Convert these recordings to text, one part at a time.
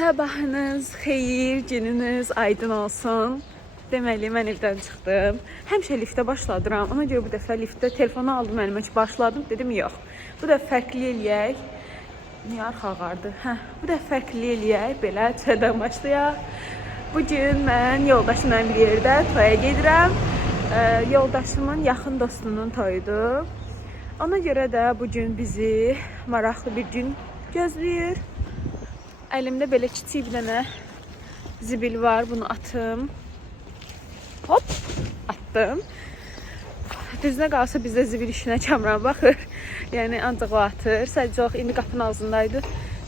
Sabahınız xeyir, gününüz aydın olsun. Deməli, mən evdən çıxdım. Həmişə liftə başladıram. Ona görə bu dəfə liftdə telefonu aldım əlimə ki, başladım. Dedim, yox. Bu dəfə fərqli eləyək. Niyə arxa ağardı? Bu dəfə fərqli eləyək. Belə çədən başlayaq. Bugün mən yoldaşımla bir yerdə toya gedirəm. Yoldaşımın yaxın dostunun toyudur. Ona görə də bugün bizi maraqlı bir gün gözləyir. Əlimdə belə kiçik bir dənə zibil var. Bunu atım. Hop, attım. Düzünə qalsa bizdə zibil işinə Kamran baxır. Yəni ancaq o atır. Sadəcə o indi qapının ağzındaydı.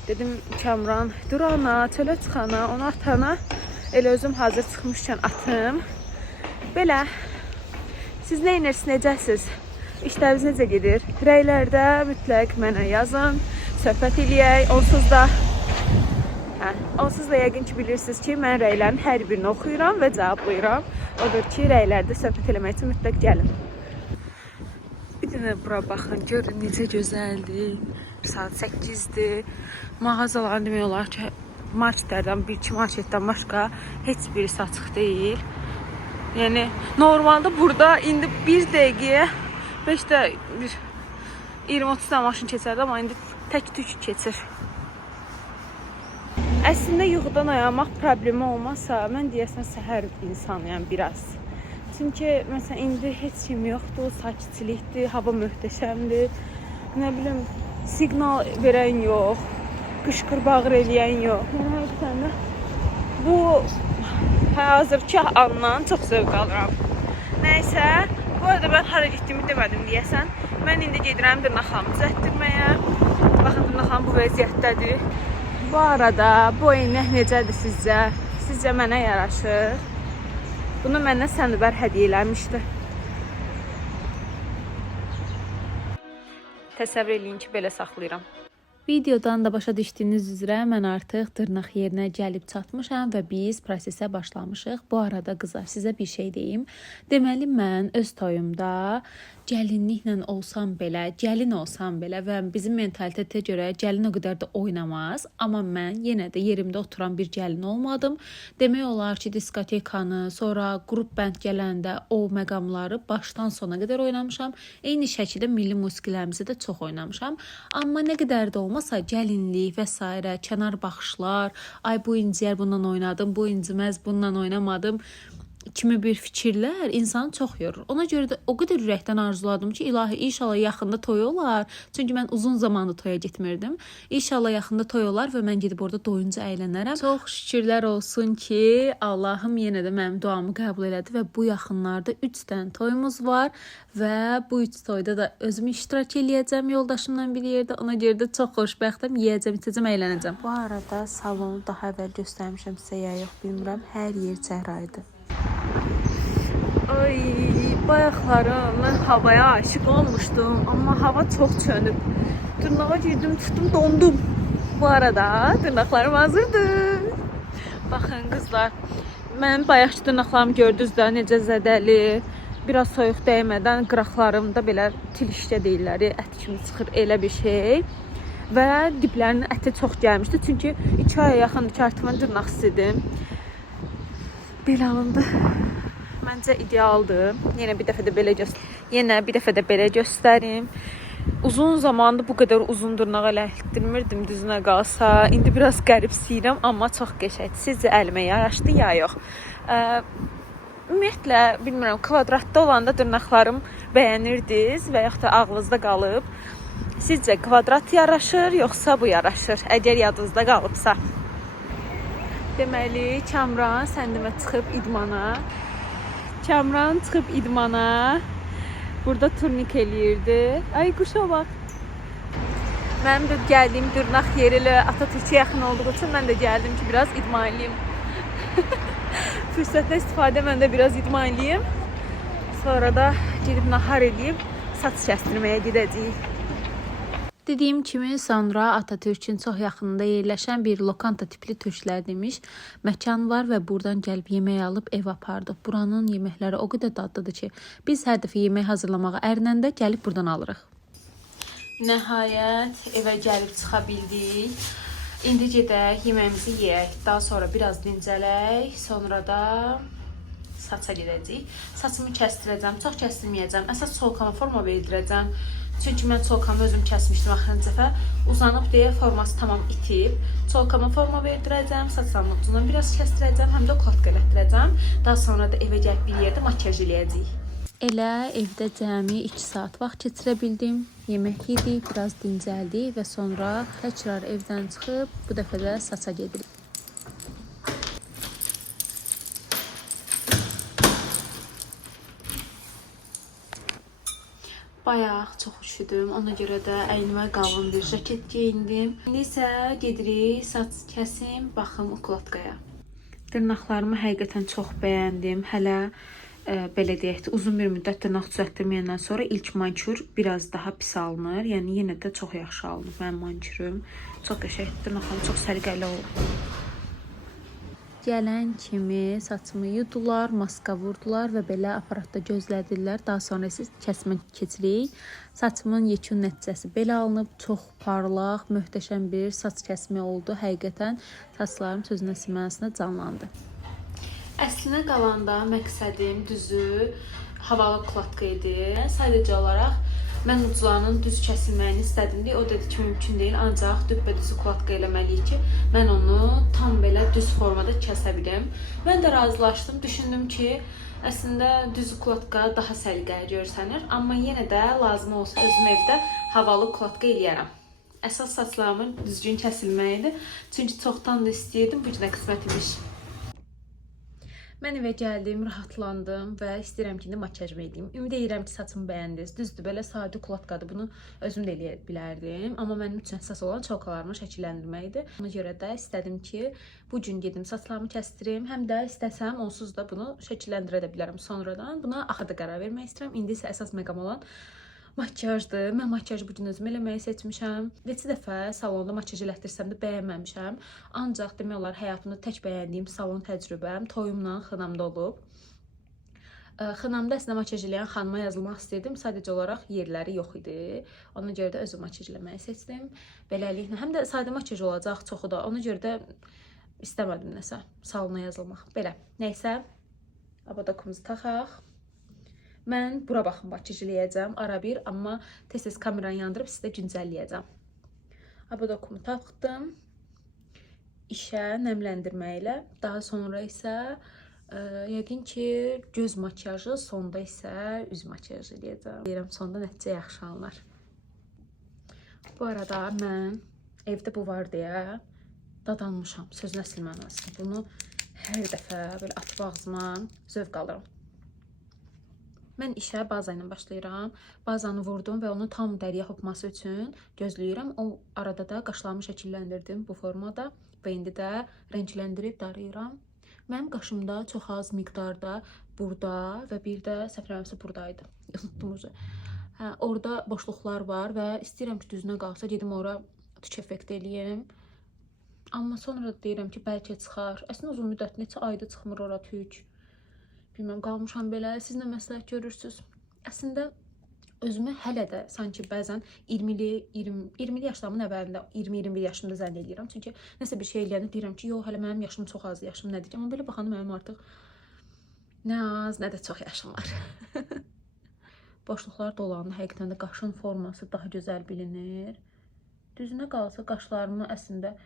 Dedim Kamran, dur ana, çölə çıxana, onu atana. Elə özüm hazır çıxmışkən atım. Belə. Siz nə edirsiniz, necəsiz? İşləriniz necə gedir? Rəylərdə mütləq mənə yazın. Söhbət eləyək. Onsuz da yəqin ki bilirsiniz ki, mən rəylərin hər birini oxuyuram və cavablayıram. Odur ki, rəylərdə söhbət eləmək üçün mütləq gəlin. Bir dənə bura baxın, görün necə gözəldir. Saat 8-dir. Mağazaların demək olar ki, marketlərdən, bir-iki marketdən başqa heç birisi açıq deyil. Yəni, normalda burada indi 1 dəqiqəyə 5 də 20-30 dənə maşın keçərdi, amma indi tək-tük keçir. Əslində yuxudan oyanmaq problemi olmasa, mən deyəsən səhər insanıyam biraz. Çünki məsələn indi heç kim yoxdur, sakitçilikdir, hava möhtəşəmdir. Nə bilim, siqnal verən yox, qışqır bağır eləyən yox. Yəni həqiqətən də bu hazırki andan çox zövq alıram. Nəysə, bu arada mən hara getdiyimi demədim deyəsən. Mən indi gedirəm dırnaqlarımı düzəltdirməyə. Baxın, dırnaqlarım bu vəziyyətdədir. Bu arada bu eynək necədir sizcə? Sizcə mənə yaraşır? Bunu mənə Sənubər hədiyyə eləmişdi. Təsəvvür eləyin ki, belə saxlayıram. Videodan da başa düşdüyünüz üzrə mən artıq dırnaq yerinə gəlib çatmışam və biz prosesə başlamışıq. Bu arada qızlar, sizə bir şey deyim. Deməli, mən öz toyumda gəlinliklə olsam belə, gəlin olsam belə və bizim mentalitetə görə gəlin o qədər də oynamaz. Amma mən yenə də yerimdə oturan bir gəlin olmadım. Demək olar ki, diskotekanı, sonra qrup bənd gələndə o məqamları başdan sona qədər oynamışam. Eyni şəkildə milli musiqilərimizi də çox oynamışam. Amma nə qədər də olmasa gəlinlik və s. kənar baxışlar, ay bu inciyər bundan oynadım, bu inciməz bundan oynamadım kimi bir fikirlər insanı çox yorur. Ona görə də o qədər ürəkdən arzuladım ki, ilahi inşallah yaxında toy olar. Çünki mən uzun zamandır toya getmirdim. İnşallah yaxında toy olar və mən gedib orada doyunca əylənərəm. Çox şükürlər olsun ki, Allahım yenə də mənim duamı qəbul elədi və bu yaxınlarda 3 dənə toyumuz var və bu 3 toyda da özüm iştirak eləyəcəm yoldaşımla bir yerdə. Ona görə də çox xoşbəxtəm, yeyəcəm, içəcəm, əylənəcəm. Bu arada salonu daha əvvəl göstərmişəm sizə ya yox bilmirəm. Hər yer çəhraydı. Ay, bayaqlarım, mən havaya aşıq olmuşdum, amma hava çox çönüb. Dırnağa girdim, tutdum, dondum. Bu arada dırnaqlarım hazırdır. Baxın qızlar, mənim bayaqki dırnaqlarımı gördünüz də necə zədəli, biraz soyuq dəymədən qıraqlarımda belə tilişkə deyirlər, ət kimi çıxır elə bir şey. Və diblərinin əti çox gəlmişdi, çünki 2 aya yaxındır ki, artıq mən dırnaq istedim. Belə alındı. Məncə idealdır. Yenə bir dəfə də belə göstərim. Uzun zamandır bu qədər uzun dırnaq elətdirmirdim düzünə qalsa. İndi biraz qəribsiyirəm, amma çox qəşəngdir. Sizcə əlimə yaraşdı ya yox? Ümumiyyətlə, bilmirəm, kvadratda olanda dırnaqlarım bəyənirdiniz və yaxud da ağlınızda qalıb. Sizcə kvadrat yaraşır, yoxsa bu yaraşır? Əgər yadınızda qalıbsa. Deməli, Kamran səndimə çıxıb idmana. Burada turnik eləyirdi. Ay, quşa bax. Mənim də gəldiyim dırnaq yeri ilə Atatürk'e yaxın olduğu üçün mən də gəldim ki, biraz idman eləyim. Fürsətlə istifadə mən də biraz idman eləyim. Sonra da gedib nahar eləyib saç kəstirməyə gedəcəyik. Dediyim kimi sonra Atatürk'ün çox yaxınında yerləşən bir lokanta tipli türklər demiş məkan var və buradan gəlib yemək alıb ev apardıq. Buranın yeməkləri o qədər dadlıdır ki, biz hər dəfə yemək hazırlamağa ərinəndə gəlib buradan alırıq. Nəhayət evə gəlib çıxa bildik. İndi gedək, yeməyimizi yeyək, daha sonra biraz dincələk, sonra da saça gedəcəyik. Saçımı kəstirəcəm, çox kəstirməyəcəm. Əsas çolkama forma verdirəcəm. Çünki mən çolkamı özüm kəsmişdim axırıncı dəfə. Uzanıb deyə forması tamam itib. Çolkama forma verdirəcəm, saçlarımı uzundan biraz kəstirəcəm, həm də ukladka elətdirəcəm. Daha sonra da evə gəlib bir yerdə makiyaj eləyəcəyik. Elə evdə cəmi 2 saat vaxt keçirə bildim. Yemək yedik, biraz dincəldik və sonra təkrar evdən çıxıb bu dəfə də saça gedirik. Bayaq çox üşüdüm, ona görə də əynimə qalın bir jaket geyindim. İndi isə gedirik saç kəsim, baxım ukladkaya. Dırnaqlarımı həqiqətən çox bəyəndim. Hələ belə deyək də, uzun bir müddət dırnaq düzəltdirməyəndən sonra ilk manikür biraz daha pis alınır. Yəni yenə də çox yaxşı alınır mənim manikürüm. Çox qəşəng, dırnaqlarım çox səliqəli olur. Gələn kimi saçımı yudular, maska vurdular və belə aparatda gözlədirlər. Daha sonra siz kəsmə keçirik. Saçımın yekun nəticəsi belə alınıb. Çox parlaq, möhtəşəm bir saç kəsmi oldu. Həqiqətən saçlarım sözünə siməsinə canlandı. Əslinə qalanda məqsədim düzü havalı ukladka idi. Sadəcə olaraq mən uclarının düz kəsilməyini istədim deyə o dedi ki, mümkün deyil, ancaq düppədüz ukladka eləməliyik ki, mən onu tam belə düz formada kəsə bilim. Mən də razılaşdım, düşündüm ki, əslində düz ukladka daha səliqəli görsənir, amma yenə də lazım olsa özüm evdə havalı ukladka eləyərəm. Əsas saçlarımın düzgün kəsilməyidir, çünki çoxdan da istəyirdim, bu günə qismət imiş. Mən evə gəldim, rahatlandım və istəyirəm ki, indi makiyajımı edeyim. Ümid edirəm ki, saçımı bəyəndiniz. Düzdür, belə sadə ukladkadır. Bunu özüm də eləyə bilərdim. Amma mənim üçün əsas olan çolkalarımı şəkilləndirməkdir. Ona görə də istədim ki, bu gün gedim saçlarımı kəstirim. Həm də istəsəm, onsuz da bunu şəkilləndirə də bilərəm sonradan. Buna axırda qərar vermək istəyirəm. İndi isə əsas məqam olan makiyajdır. Mən makiyajı bugün özüm eləməyi seçmişəm. Neçə dəfə salonda makiyaj elətdirsəm də bəyənməmişəm. Ancaq demək olar həyatımda tək bəyəndiyim salon təcrübəm toyumla xınamda olub. Xınamda əslində makiyaj eləyən xanıma yazılmaq istəyirdim. Sadəcə olaraq yerləri yox idi. Ona görə də özüm makiyaj eləməyi seçdim. Beləliklə, həm də sadə makiyaj olacaq çoxu da. Ona görə də istəmədim nəsə salona yazılmaq. Belə, nəysə, abadokumuzu taxaq. Mən bura baxın makiyaj eləyəcəm ara bir, amma tez-tez kameranı yandırıb sizə güncəlləyəcəm. Abadokumu taxdım işə nəmləndirmə ilə. Daha sonra isə yəqin ki göz makiyajı, sonda isə üz makiyajı eləyəcəm. Deyirəm, sonda nəticə yaxşı alınır. Bu arada mən evdə bu var deyə dadanmışam, sözün əsl mənasında. Bunu hər dəfə belə atıb ağzıma zövq alıram. Mən işə baza ilə başlayıram. Bazanı vurdum və onu tam dəriyə hopması üçün gözləyirəm. O arada da qaşlarımı şəkilləndirdim bu formada və indi də rəngləndirib darayıram. Mənim qaşımda çox az miqdarda burada və bir də səhv eləmirəmsə buradaydı. Unutdum ucu. Orada boşluqlar var və istəyirəm ki, düzünə qalsa gedim ora tük effekti eləyim. Amma sonra deyirəm ki, bəlkə çıxar. Əslində uzun müddət neçə ayda çıxmır ora tük. Bilməm, qalmışam belə, siz nə məsləhət görürsünüz? Əslində, özümü hələ də sanki bəzən 20 yaşlarımın əvvəlində, 20-21 yaşımda zənn edirəm. Çünki nəsə bir şey eləyəndə deyirəm ki, yox, hələ mənim yaşım çox az, yaşım nədir? Amma belə baxanda mənim artıq nə az, nə də çox yaşım var. Boşluqlar dolandı, həqiqətən də qaşın forması daha gözəl bilinir. Düzünə qalsa qaşlarımı əslində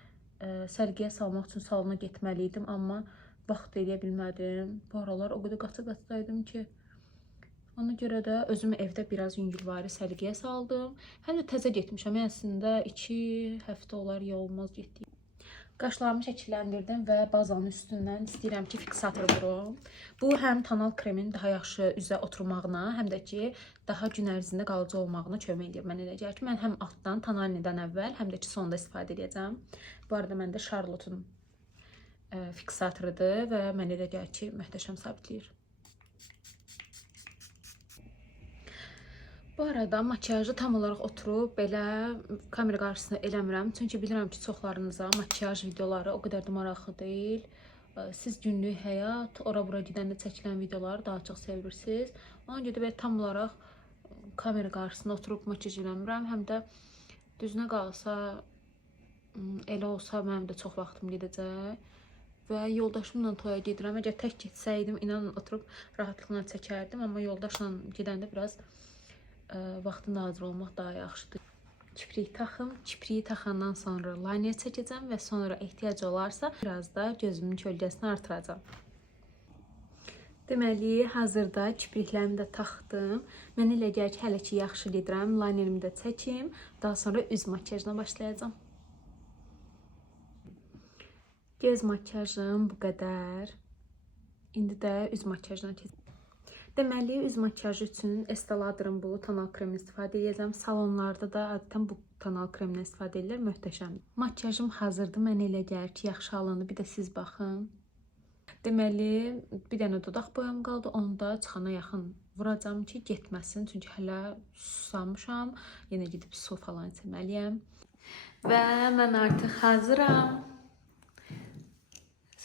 sərgiyə salmaq üçün salona getməliydim, amma vaxt eləyə bilmədim. Bu aralar o qədər qaça-qaçdaydım ki, ona görə də özümü evdə biraz yüngülvari səliqəyə saldım. Həm də təzə getmişəm. Əslində 2 həftə olar ya olmaz getdiyim. Qaşlarımı şəkilləndirdim və bazanın üstündən istəyirəm ki, fiksator vurum. Bu həm tonal kremin daha yaxşı üzə oturmağına, həm də ki, daha gün ərzində qalıcı olmağına kömək edir. Mən eləcək ki, mən həm altdan tonalinidən əvvəl, həm də ki, sonda istifadə edəcəm. Bu arada məndə Charlotte'un fiksatorudur və mən elə gəlir ki, möhtəşəm sabitləyir. Bu arada makiyajı tam olaraq oturub belə kamera qarşısında eləmirəm. Çünki bilirəm ki, çoxlarınıza makiyaj videoları o qədər də maraqlı deyil. Siz günlük həyat, ora-bura gedəndə çəkilən videoları daha çox sevirsiniz. Ona görə də tam olaraq kamera qarşısında oturub makiyaj eləmirəm. Həm də düzünə qalsa Elə olsa mənim də çox vaxtım gedəcək. Və yoldaşımla toya gedirəm. Əgər tək getsəydim, inanın oturub rahatlıqla çəkərdim. Amma yoldaşla gedəndə biraz vaxtın hazır olmaq daha yaxşıdır. Kipriyi taxım. Kipriyi taxandan sonra liner çəkəcəm və sonra ehtiyac olarsa biraz da gözümün kölgəsini artıracağım. Deməli, hazırda kipriklərimi də taxdım. Mən elə gəlir ki, hələ ki yaxşı gedirəm. Linerimi də çəkim. Daha sonra üz makiyajına başlayacağım. Göz makiyajım bu qədər. İndi də üz makiyajına keçəcəm. Deməli, üz makiyajı üçün Estee Lauder'ın bu tonal kremini istifadə edəcəm. Salonlarda da adətən bu tonal kremini istifadə edirlər. Möhtəşəmdir. Makiyajım hazırdır. Mən elə gəlir ki, yaxşı alındı. Bir də siz baxın. Deməli, bir dənə dodaq boyam qaldı. Onu da çıxana yaxın vuracağım ki, getməsin. Çünki hələ susamışam. Yenə gedib su falan içməliyəm. Və mən artıq hazıram.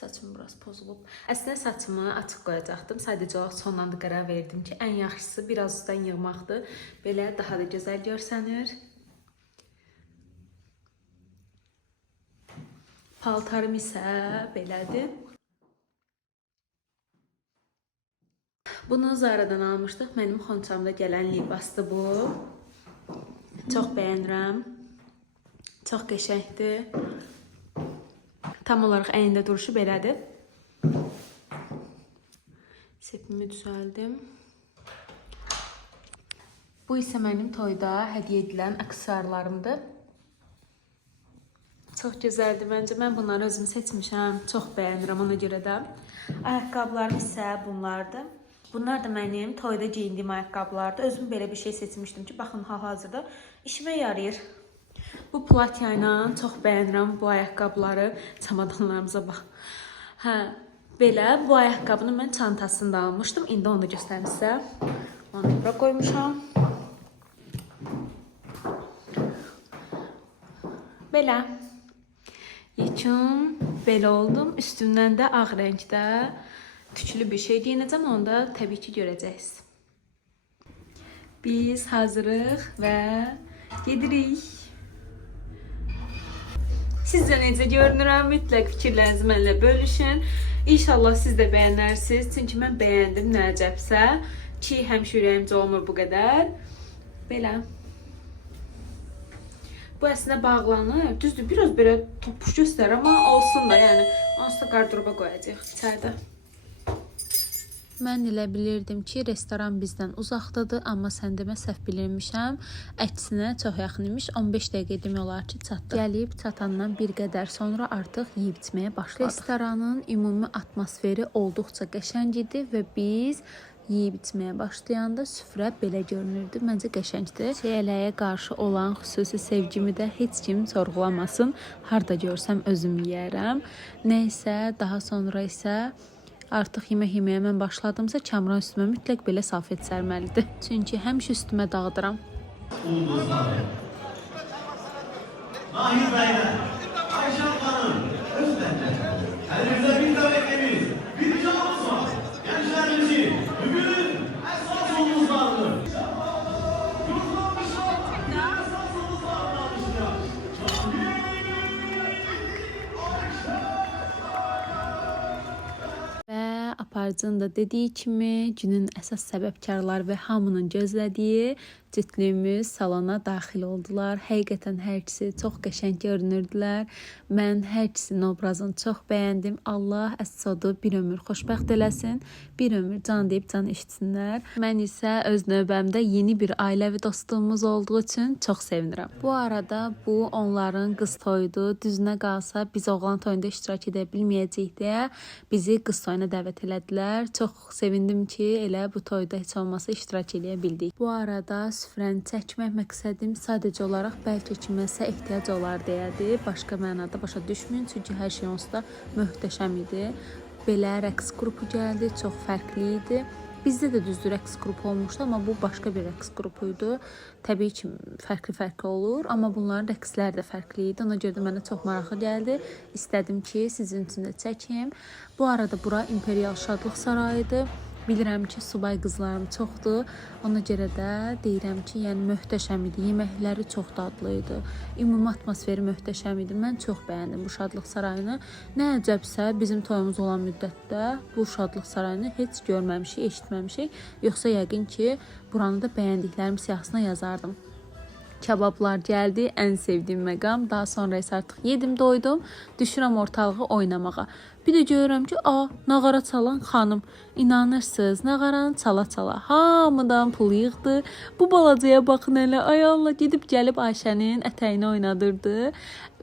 Saçım biraz pozulub. Əslində saçımı açıq qoyacaqdım. Sadəcə olaraq sondan da qərar verdim ki, ən yaxşısı biraz üstdən yığmaqdır. Belə daha da gözəl görsənir. Paltarım isə belədir. Bunu Zara'dan almışdıq. Mənim xonçamda gələn libasdır bu. Çox bəyənirəm. Çox qəşəngdir. Tam olaraq əynində duruşu belədir. Sepimi düzəldim. Bu isə mənim toyda hədiyyə edilən aksesuarlarımdır. Çox gözəldir məncə. Mən bunları özüm seçmişəm. Çox bəyənirəm ona görə də. Ayaqqabılarım isə bunlardır. Bunlar da mənim toyda geyindiyim ayaqqabılardır. Özüm belə bir şey seçmişdim ki, baxın hal-hazırda işimə yarayır. Bu platya ilə çox bəyənirəm bu ayaqqabıları. Çamadanlarımıza bax. Hə, belə bu ayaqqabını mən çantasında almışdım. İndi onu da göstərim sizə. Onu bura qoymuşam. Belə. Yekun belə oldum. Üstündən də ağ rəngdə tüklü bir şey giyinəcəm. Onu da təbii ki görəcəksiniz. Biz hazırıq və gedirik. Sizcə necə görünürəm? Mütləq fikirlərinizi mənimlə bölüşün. İnşallah siz də bəyənərsiniz. Çünki mən bəyəndim nəcəbsə. Ki, həmişə ürəyimcə olmur bu qədər. Belə. Bu əslində bağlanır. Düzdür, biraz belə topuş göstərir, amma olsun da, yəni. Onsuz da qardıroba qoyacaq içəridə. Mən elə bilirdim ki, restoran bizdən uzaqdadır, amma sən demə səhv bilirmişəm. Əksinə çox yaxın imiş. 15 dəqiqə demək olar ki, çatdı. Gəlib çatandan bir qədər sonra artıq yeyib içməyə başladıq. Restoranın ümumi atmosferi olduqca qəşəng idi və biz yeyib içməyə başlayanda süfrə belə görünürdü. Məncə qəşəngdir. Çiyələyə qarşı olan xüsusi sevgimi də heç kim sorğulamasın. Harda görsəm özüm yeyərəm. Nəysə, daha sonra isə artıq yemək yeməyə mən başladımsa, Kamran üstümə mütləq belə salfet sərməlidir. Çünki həmişə üstümə dağıdıram. Mahir Beyler, Ayşe Hanım, Özlemler, elinizde bir davetimiz, bir ricamız var. Gençlerimizi bugün esas omuzlardır. Yurtlanmışlar, esas omuzlardır. Və aparıcının da dediyi kimi günün əsas səbəbkarları və hamının gözlədiyi cütlüyümüz salona daxil oldular. Həqiqətən hər ikisi çox qəşəng görünürdülər. Mən hər ikisinin obrazını çox bəyəndim. Allah əssodu bir ömür xoşbəxt eləsin. Bir ömür can deyib can eşitsinlər. Mən isə öz növbəmdə yeni bir ailəvi dostluğumuz olduğu üçün çox sevinirəm. Bu arada bu onların qız toyudur. Düzünə qalsa biz oğlan toyunda iştirak edə bilməyəcəyik deyə bizi qız toyuna dəvət elədilər. Çox sevindim ki, elə bu toyda heç olmasa iştirak edə bildik. Bu arada süfrəni çəkmək məqsədim sadəcə olaraq bəlkə kiməsə ehtiyac olar deyədir. Başqa mənada başa düşməyin, çünki hər şey onsuz da möhtəşəm idi. Belə rəqs qrupu gəldi, çox fərqli idi. Bizdə də düzdür rəqs qrupu olmuşdu, amma bu başqa bir rəqs qrupuydu. Təbii ki, fərqli olur, amma bunların rəqsləri də fərqli idi. Ona görə də mənə çox maraqlı gəldi. İstədim ki, sizin üçün də çəkim. Bu arada bura İmperial Şadlıq Sarayıdır. Bilirəm ki, subay qızlarım çoxdur. Ona görə də deyirəm ki, yəni möhtəşəm idi. Yeməkləri çox dadlı idi. Ümumi atmosferi möhtəşəm idi. Mən çox bəyəndim bu Şadlıq Sarayını. Nə əcəbsə, bizim toyumuz olan müddətdə bu Şadlıq Sarayını heç görməmişik, eşitməmişik. Yoxsa yəqin ki, buranı da bəyəndiklərim siyahısına yazardım. Kabablar gəldi, ən sevdiyim məqam. Daha sonra isə artıq yedim, doydum. Düşürəm ortalığı oynamağa. Bir də görürəm ki, nağara çalan xanım. İnanırsınız, nağaranı çala-çala hamıdan pul yığdı. Bu balacaya baxın elə. Ay Allah, gedib gəlib Ayşənin ətəyini oynadırdı.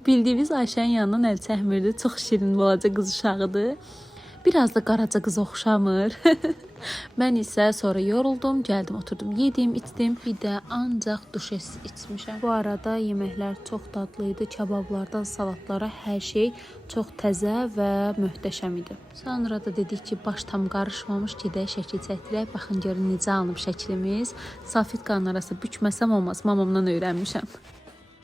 Bildiyiniz Ayşənin yanından əl çəkmirdi. Çox şirin balaca qız uşağıdır. Biraz da qaraca qız oxşamır. Mən isə sonra yoruldum, gəldim, oturdum, yedim, içdim. Bir də ancaq duş içmişəm. Bu arada yeməklər çox dadlı idi. Kabablardan salatlara hər şey çox təzə və möhtəşəm idi. Sonra da dedik ki, baş tam qarışmamış, gedək şəkil çəkdirək. Baxın görün necə alınıb şəklimiz. Salfetkanın arası bükməsəm olmaz. Mamamdan öyrənmişəm.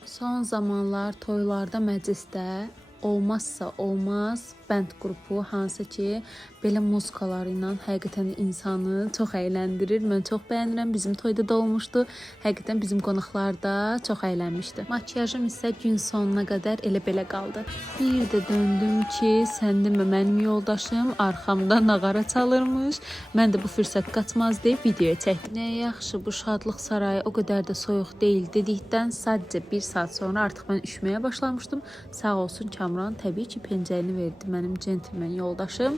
Son zamanlar toylarda, məclisdə olmazsa olmaz bənd qrupu, hansı ki belə muzikaları ilə həqiqətən insanı çox əyləndirir. Mən çox bəyənirəm. Bizim toyda da olmuşdu. Həqiqətən bizim qonaqlar da çox əylənmişdi. Makiyajım isə gün sonuna qədər elə belə qaldı. Bir də döndüm ki, sən demə mənim yoldaşım arxamda nağara çalırmış. Mən də bu fürsət qaçmaz deyib videoya çəkdim. Nə yaxşı, bu Şadlıq Sarayı o qədər də soyuq deyil dedikdən sadəcə 1 saat sonra artıq mən üşüməyə başlamışdım. Sağ olsun Kamran təbii ki pencəyini verdi mənim centilmen yoldaşım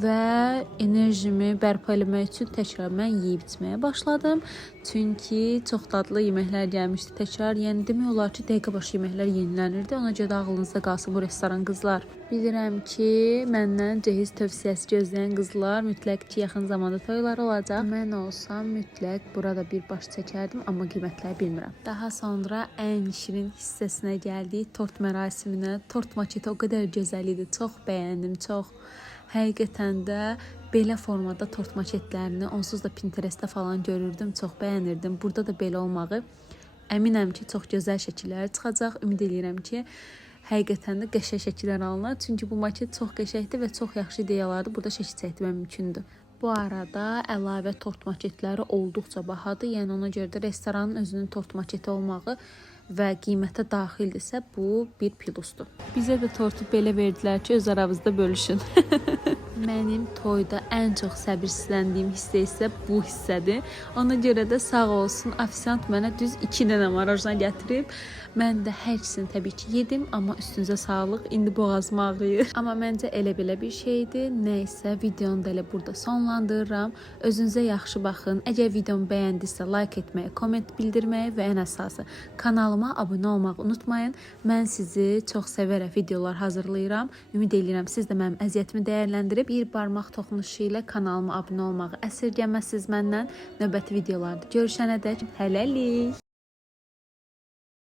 və enerjimi bərpa etmək üçün təkrar mən yeyib içməyə başladım. Çünki çox dadlı yeməklər gəlmişdi təkrar. Yəni demək olar ki, dəqiqə başı yeməklər yenilənirdi. Ona görə də ağlınızda qalsın bu restoran qızlar. Bilirəm ki, məndən cehiz tövsiyəsi gözləyən qızlar mütləq ki, yaxın zamanda toylar olacaq. Mən olsam mütləq burada bir baş çəkərdim, amma qiymətləri bilmirəm. Daha sonra ən şirin hissəsinə gəldik, tort mərasiminə. Tort maketi o qədər gözəl idi. Çox bəyəndim, çox. Həqiqətən də belə formada tort maketlərini onsuz da Pinterestdə falan görürdüm, çox bəyənirdim. Burada da belə olmağı əminəm ki, çox gözəl şəkillər çıxacaq. Ümid edirəm ki, həqiqətən də qəşəng şəkillər alınır. Çünki bu maket çox qəşəngdir və çox yaxşı ideyalardır. Burada şəkil çəkdirmək mümkündür. Bu arada əlavə tort maketləri olduqca bahadır. Yəni ona görə də restoranın özünün tort maketi olmağı və qiymətə daxildirsə, bu bir plusdur. Bizə də tortu belə verdilər ki, öz aranızda bölüşün. Mənim toyda ən çox səbirsizləndiyim hissə isə bu hissədir. Ona görə də sağ olsun ofisiant mənə düz 2 dənə marojna gətirib. Mən də hər ikisini təbii ki yedim, amma üstünüzə sağlıq. İndi boğazım ağrıyır. Amma məncə elə belə bir şeydir. Nəysə, videonu da elə burada sonlandırıram. Özünüzə yaxşı baxın. Əgər videomu bəyəndisə, like etməyi, komment bildirməyi və ən əsası kanalıma abunə olmağı unutmayın. Mən sizi çox sevərək videolar hazırlayıram. Ümid edirəm siz də mənim əziyyətimi dəyərləndirib bir barmaq toxunuşu ilə kanalıma abunə olmağı əsirgəməzsiniz məndən. Növbəti videolarda görüşənədək hələlik.